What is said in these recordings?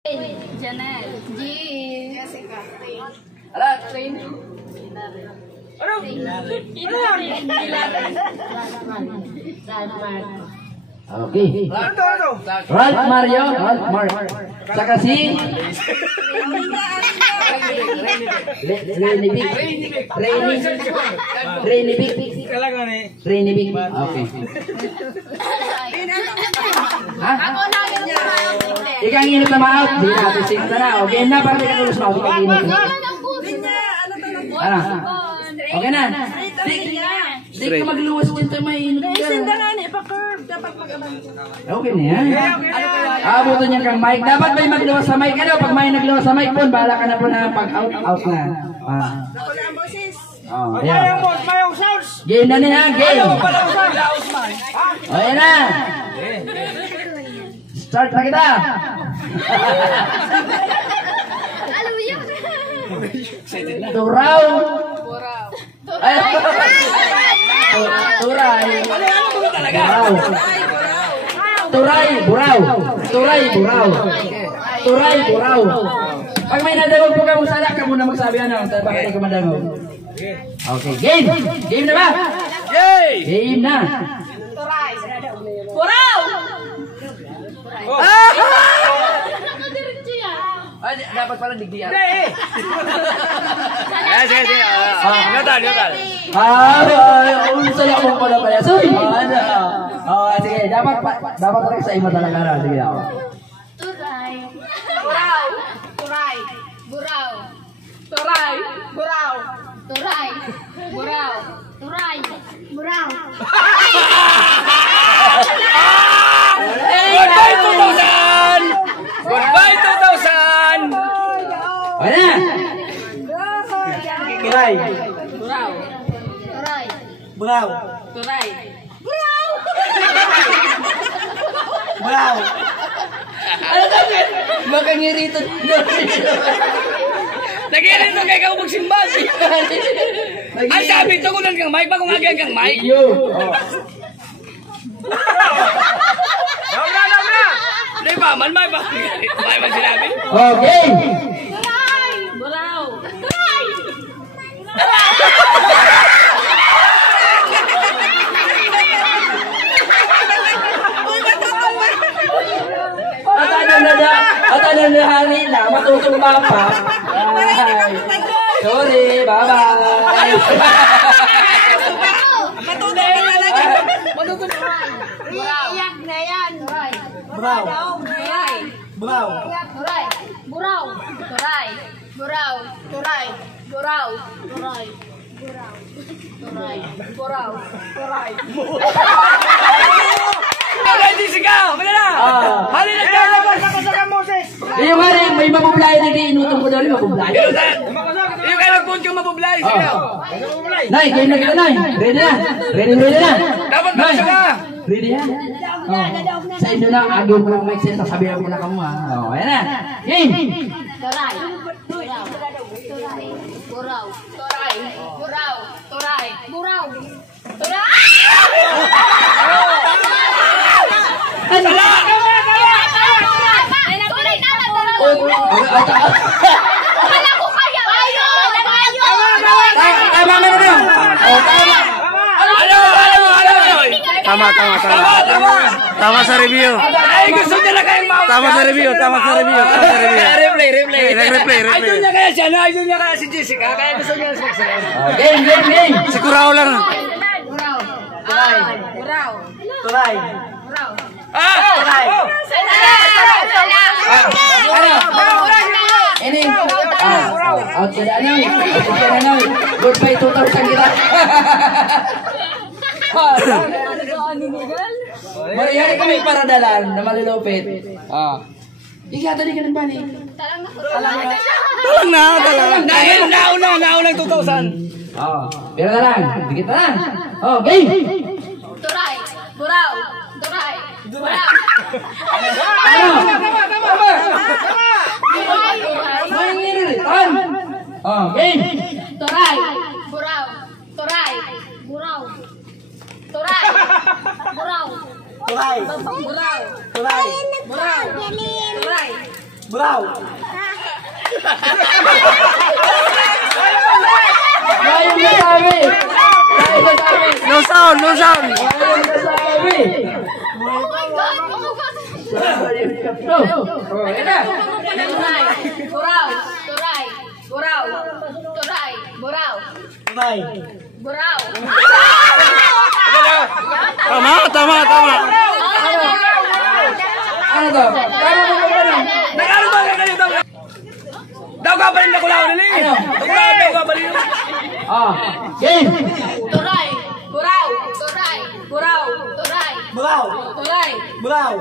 Janelle. Jean. Jessica. Ala, Train. Ano? Okay. Ano? Ralph Mario, Ralph Mark. Saka si Renibik. Renibik. Renibik. Okay. Ha? Ako na yung Ikaw ang init na ma-out. Di natin singta na. Okay na, para di ka tulus na. Ikaw ang init na. Ano? Okay na. Di ka magluwas dyan tayo may init ka. Okay na yan. Abutin niya kang mic. Dapat may magluwas sa mic. Ano? Pag may nagluwas sa mic po, bahala ka na po na pag-out na. Oh, yeah. Game na niya, game. Okay na. Start na kita. Turaw. Ay, turay. Buraw. Turay, buraw. Turay, buraw. Turay, buraw. Pag may nadawag po ka mo sana, ka muna magsabi ano. Bakit hindi ka madawag? Okay, game. Game na ba? Game na. Turay. Buraw! Ay, dapat pala digdiyan. Sige. Nyotal. Saya mo pala pala. Sorry. Sige, dapat rin sa ima talaga na. Sige. Turay. Buraw. Turay. Buraw. Turay. Buraw. Turay. Buraw. Turay. Buraw. Goodbye 2000! Goodbye 2000! Wala. Turay. Buraw. Turay. Buraw. Turay. Buraw. Ano sabi? Makangiritan. Nag-iirito kay ka magsimbag. Ang sabi ito kung kang mic, bagong agyan kang mic. Yo. Daw na! Di ba? May sinabi? Okay. Turay. Buraw. Turay. At ano na hangin na matutumba pa. Sorry, bye-bye. Iyak na yan. Turay. Buraw. Turay. Buraw. Turay. Buraw. Turay. Buraw. Turay. Buraw. Turay. Buraw. Turay. Buraw. Turay. Ready, sigaw! Muna na! Halina ka! Yung nga rin, may mabublay na inutom ko daw rin mabublay. Yung kaya nagpunta kang mabublay, sigaw! Nay, game na kita, Nay. Ready na? Ready na? Dapat Nay, basta ka! ready na? Sa inyo na, agaw ko lang mic set, sabi ako na kamo ha. Ayan na. Game! Turay. Buraw. Turay. Buraw. Turay. Buraw. Turay. Buraw. Turay. Wala ko kaya. Tama na na. Tama sa review. Ay, gusto niya na kayong mauta! Tama sa review. Replay. Ay, doon niya kaya siya, no? Ay, doon niya kaya si Jessica, kaya gusto niya magsasabi. Game. Sigurado lang. Buraw. Turay. Buraw. Turay. Buraw. Turay! Ini. Out ka na. Goodbye 2000 kita. Mariyari kami para dalan na malulupit. Ika, tadi ka nagbani. Talang na. Naunang 2,000. Pero na lang. Dikit na lang. Game. Turay. Buraw. Turay. Buraw. Maingiritan. Game. Turay. Buraw. Turay. Buraw. Turay. Buraw. Turay. Buraw. Turay. Buraw. Turay. Buraw. Ngayon nasabi. Ngayon nasabi. No sound, no sound. Ngayon nasabi. Oh my God! Oh my God! Oh, yan na. Turay. Buraw. Turay. Buraw. Turay. Buraw. Turay. Buraw. Tama, tama, tama. Ano to? Nagano ba kayo daw? Daw ka pa rin nakulaw nila eh. Daw ka pa rin. Game. Turay. Buraw. Turay. Buraw. Turay. Buraw. Turay. Buraw.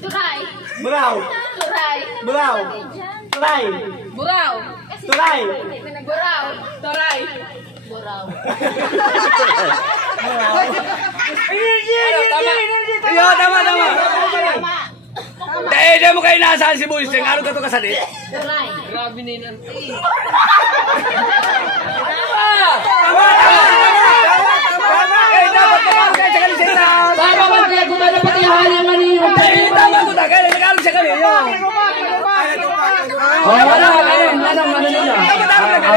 Turay. Buraw. Turay. Buraw. Turay. Buraw. Turay. Buraw. Turay. Buraw. Iyo, tama. Dahil mo kayo nasaan si Boys, ano ka ito kasalit? Turay. Eh, dapat ka kayo sa kalisita. Tama man kaya kung ano pati hali man yung Eh, tama ko na, kaya nag-aaral siya kami. Ano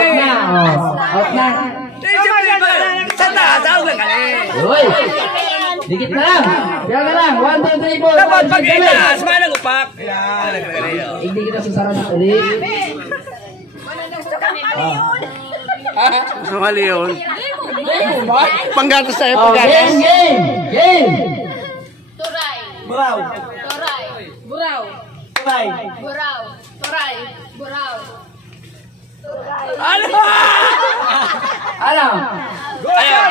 nila? Out na. Eh, siyempre ba? Sa taas, ako ka kali. Uy. Dikit na lang. Bilang na lang. 1, 2, 3, 4. Dapat pag itaas, may nagupak. Yan, Hindi kita susara sa ulit. Mali yun. Panggatas tayo, Oh, panggatas. game. Turay. Buraw. Turay. Buraw. Turay. Buraw. Turay. Buraw. Ano? Ano? Ayan.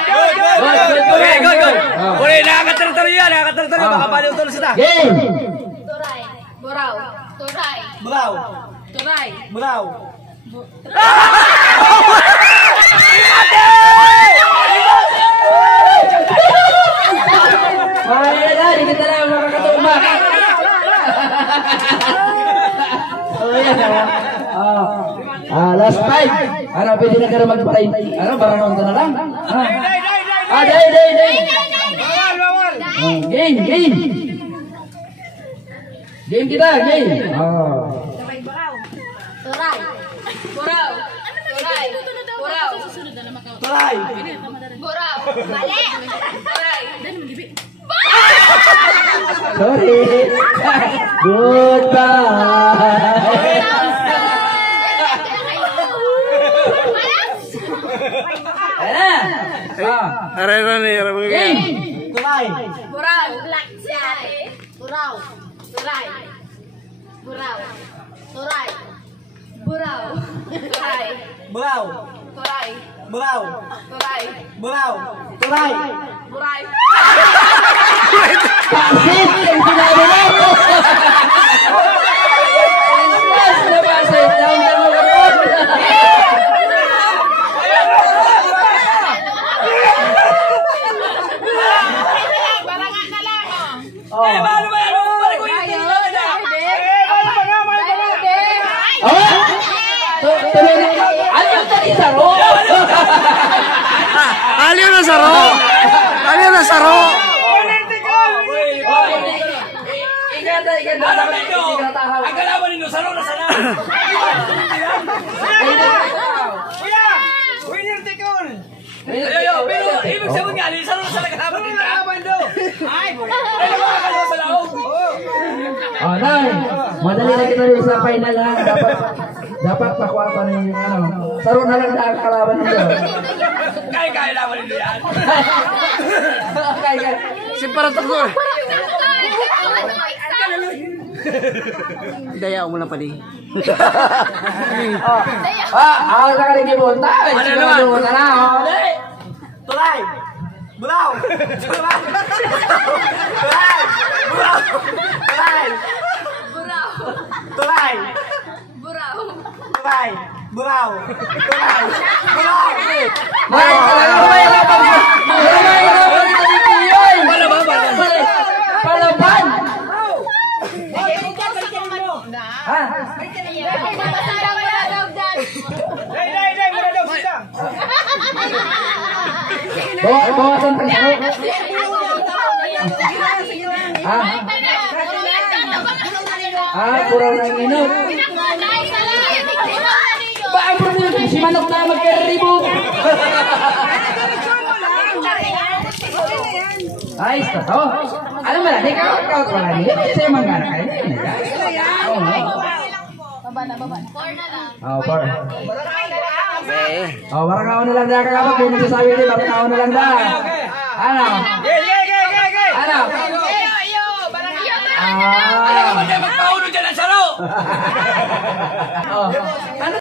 Good. Uli, nakakatartaro yan, nakakatartaro. Baka paliw tuloy sila. Game. Turay. Buraw. Turay. Buraw. Turay. Buraw. Dikit na lang makakatuma. Last 5. Ano, pwede na ka na mag-paray. Ano, barangon ka na lang. Day. Game. Game kita, game. Turay. Buraw. Turay. Buraw. Turay. Buraw. Mali. Turay. Sorry. Goodbye. Arera ni, arera mga ganyan. Turay. Buraw. Buraw. Turay. Buraw. Turay. Buraw. Turay. Buraw. Turay. Buraw. Turay. Buraw. Turay. Buray. Pasit yung sinabi mo. Pasit. Down mo kapot. Barangan na lang. Eh, paano ba yan? Balik ko yung tingin lang na. Tuloy na. Ayaw tali saro. Aliw na saro. Aliw na saro. Alam ninyo, ang kalaban ninyo, saro na sana. Ayo, pero ibig sabihin nga, saro na sana kalaban ninyo. Ay, mga kalaban sa laog. Nay, madali na kita rin sa final ha. Dapat makuha pa na yung ano. Saro na lang na kalaban nito. Kaya laban ninyo yan. Kaya. Si Paratok ko. Daya mo na pali. Ako sa kaling ibunta. Sigurado na na. Tulay. Bulaw. Tulay. Tulay. Bulaw. Tulay. Buraw. Tulay. Buraw. Tulay. Bulaw. Tulay. Bulaw. Palaban. Ha? Pasarang mo na daw dyan. Bawasan pa niya. Ha? Buraw ng minot. Ba, ang problema, si manok na magkaribog. Ay, totoo. Alam mo na, di ka wala nila. Kasi yung mga anak kayo. Oo. Oh, par. Oh, barang na lang dah kakak kung nagsasabi din, barang na lang dah. Ano? Ano? Alam mo, magpaulo dyan ang saro! Oh. Ano